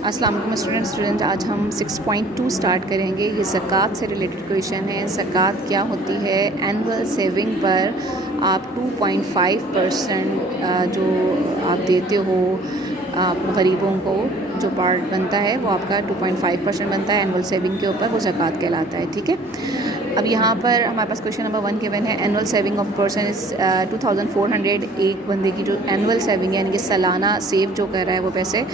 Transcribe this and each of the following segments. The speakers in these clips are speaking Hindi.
अस्सलाम वालेकुम स्टूडेंट आज हम 6.2 स्टार्ट करेंगे। ये ज़कात से रिलेटेड क्वेश्चन है। ज़कात क्या होती है? एनुअल सेविंग पर आप 2.5% जो आप देते हो आप गरीबों को, जो पार्ट बनता है वो आपका 2.5% बनता है एनुअल सेविंग के ऊपर, वो ज़कात कहलाता है। ठीक है, अब यहाँ पर हमारे पास क्वेश्चन नंबर 1 गिवन है। Annual saving of person is 2400। एक बंदे की जो एनुअल सेविंग यानी कि सालाना सेव जो कर रहा है वो पैसे,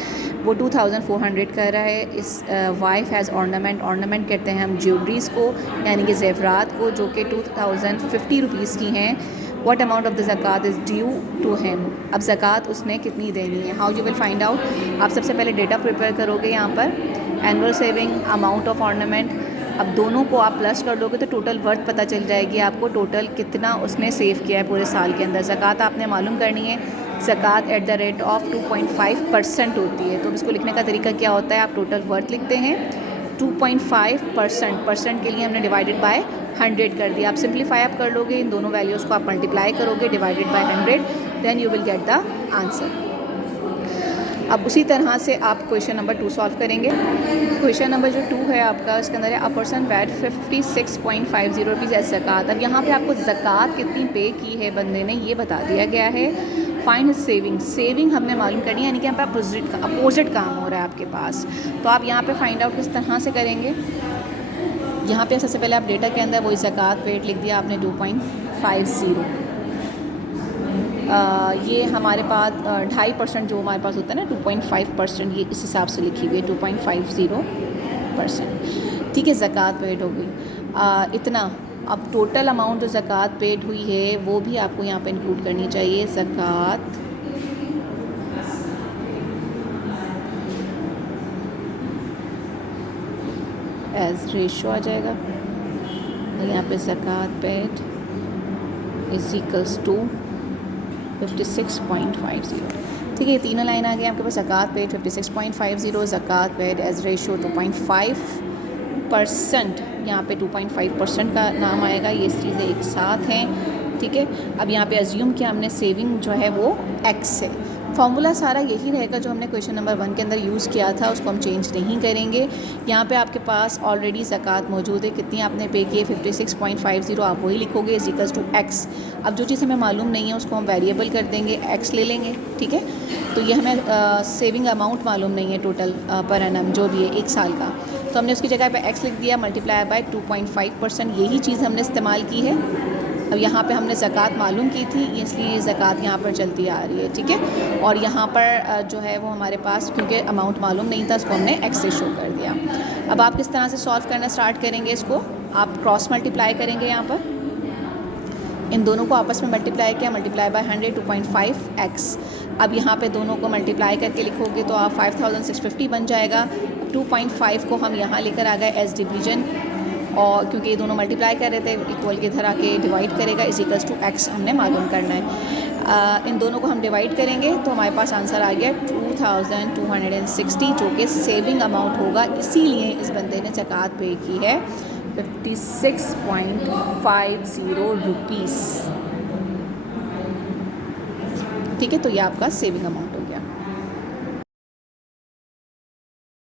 वो 2400 कर रहा है। इस वाइफ हैज़ ऑर्नामेंट कहते हैं हम ज्वेलरीज़ को, यानी कि जेवरात को, जो कि 2050 रुपीज़ की हैं। What amount of the zakat is due to him. अब ज़कात उसने कितनी देनी है, how you will find out. आप सबसे पहले डेटा प्रिपेयर करोगे यहाँ पर, annual saving, amount of ornament. अब दोनों को आप प्लस कर दोगे तो टोटल वर्थ पता चल जाएगी आपको, टोटल कितना उसने सेव किया है पूरे साल के अंदर। ज़कात आपने मालूम करनी है। ज़कात एट द रेट ऑफ 2.5% होती है। तो इसको लिखने का तरीका क्या होता है, आप टोटल वर्थ लिखते हैं 2.5%। परसेंट के लिए हमने डिवाइडेड बाय 100 कर दिया। आप सिंप्लीफाई आप कर लोगे, इन दोनों वैल्यूज़ को आप मल्टीप्लाई करोगे divided by 100, then you will get the answer. अब उसी तरह से आप क्वेश्चन नंबर 2 सॉल्व करेंगे। क्वेश्चन नंबर जो 2 है आपका, इसके अंदर है a person paid 56.50 rupees as zakat. अब यहाँ पे आपको ज़कात कितनी पे की है बंदे ने, ये बता दिया गया है। फाइंड सेविंग हमने मालूम करनी है, यानी कि यहाँ पे अपोजिट काम हो रहा है आपके पास। तो आप यहाँ पे फाइंड आउट किस तरह से करेंगे। यहाँ पे सबसे पहले आप डेटा के अंदर वही ज़कात पेड लिख दिया आपने 2.50। ये हमारे पास 2.5% जो हमारे पास होता है ना 2.5%, ये इस हिसाब से लिखी हुई है 2.50%। ठीक है, ज़कात पेड हो गई इतना। अब टोटल अमाउंट जो ज़कात पेड हुई है वो भी आपको यहाँ पे इंक्लूड करनी चाहिए। ज़कात एज रेशो आ जाएगा, यहाँ पे ज़कात पेड इज इक्वल्स टू 56.50। ठीक है, ये तीनों लाइन आ गई आपके पास। ज़कात पेड 56.50, ज़कात पेड एज रेशो 2.5%। यहाँ पे 2.5% का नाम आएगा, ये चीज़ें एक साथ हैं। ठीक है, अब यहाँ पे अज्यूम कि हमने सेविंग जो है वो x है। फार्मूला सारा यही रहेगा जो हमने क्वेश्चन नंबर 1 के अंदर यूज़ किया था, उसको हम चेंज नहीं करेंगे। यहाँ पे आपके पास ऑलरेडी ज़कात मौजूद है, कितनी आपने पे की है 56.50, आप वही लिखोगे इज इक्वल्स टू x। अब जो चीज़ हमें मालूम नहीं है उसको हम वेरिएबल कर देंगे, x ले लेंगे। ठीक है, तो ये हमें सेविंग अमाउंट मालूम नहीं है टोटल पर एनम जो भी है 1 साल का, तो हमने उसकी जगह पे x लिख दिया मल्टीप्लाई बाय 2.5%। यही चीज़ हमने इस्तेमाल की है। अब यहाँ पे हमने ज़कात मालूम की थी, इसलिए ज़कात यहाँ पर चलती आ रही है। ठीक है, और यहाँ पर जो है वो हमारे पास क्योंकि अमाउंट मालूम नहीं था, उसको हमने x से शो कर दिया। अब आप किस तरह से सॉल्व करना स्टार्ट करेंगे, इसको आप क्रॉस मल्टीप्लाई करेंगे। यहाँ पर इन दोनों को आपस में मल्टीप्लाई किया, मल्टीप्लाई बाय 100 2.5x। अब यहाँ पे दोनों को मल्टीप्लाई करके लिखोगे तो आप 5650 बन जाएगा। 2.5 को हम यहाँ लेकर आ गए एज डिवीजन, और क्योंकि ये दोनों मल्टीप्लाई कर रहे थे, इक्वल की तरह के डिवाइड करेगा इज इक्वल्स टू x हमने मालूम करना है। इन दोनों को हम डिवाइड करेंगे तो हमारे पास आंसर आ गया 2260, जो कि सेविंग अमाउंट होगा। इसीलिए इस बंदे ने ज़कात पे की है 56.50 रुपीज़। ठीक है, तो ये आपका सेविंग अमाउंट